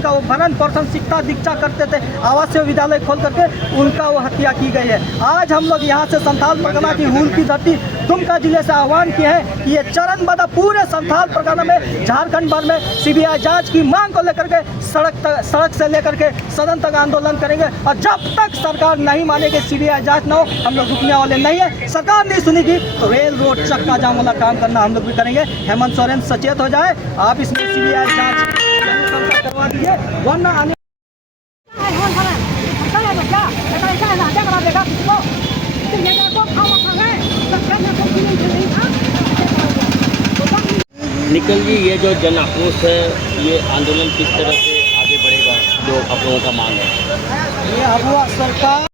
जिनका वो भरण पोषण शिक्षा दीक्षा करते थे, आवासीय विद्यालय खोल करके उनका वो हत्या की गई है। आज हम लोग यहाँ से संथाल परगना की हूल की धरती दुमका जिले से आह्वान किए हैं कि ये चरणबद्ध पूरे संथाल परगना में झारखंड भर में सीबीआई जांच की मांग को लेकर के सड़क से लेकर के सदन तक आंदोलन करेंगे। और जब तक सरकार नहीं मानेगी सीबीआई जांच न हो, हम लोग रुकने वाले नहीं है। सरकार नहीं सुनेगी तो रेल रोड चक्का जाम वाला काम करना हम लोग भी करेंगे। हेमंत सोरेन सचेत हो जाए, आप इसमें सीबीआई जांच करवा दीजिए, वरना आने निखिल जी, ये जो जन आक्रोश है, ये आंदोलन किस तरह से आगे बढ़ेगा, जो आप लोगों का मांग है? ये अब सरकार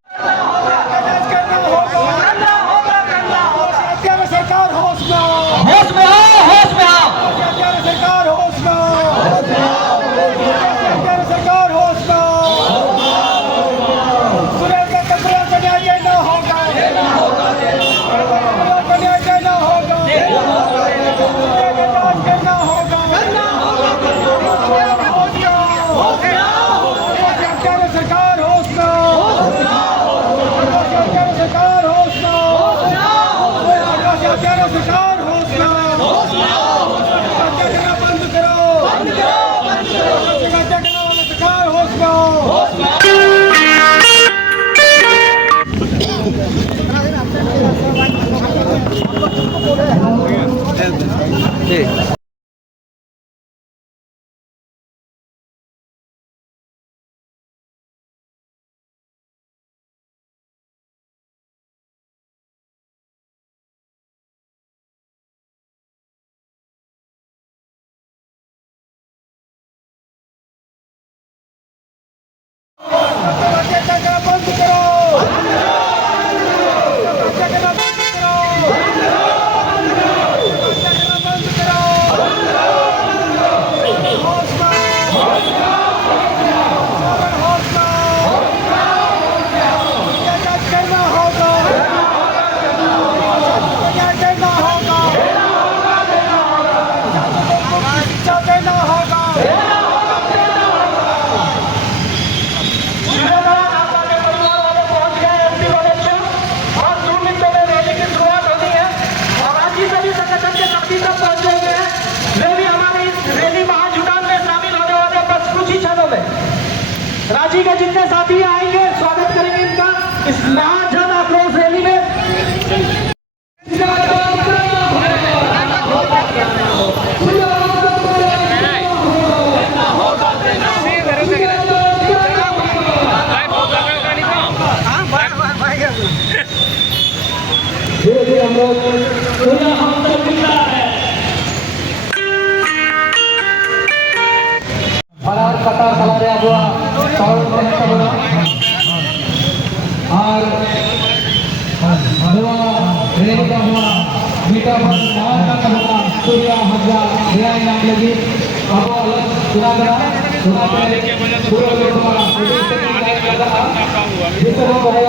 रांची के जितने साथी आएंगे स्वागत करेंगे इनका इस महाजन आक्रोश रैली में। kata salare abua tahun berapa और दवा रेल का हुआ मीठा पर नाव का कहना सूर्या हजा न्याय नाम लगी अब अलग सुना करा पूरे लोग जिस तरह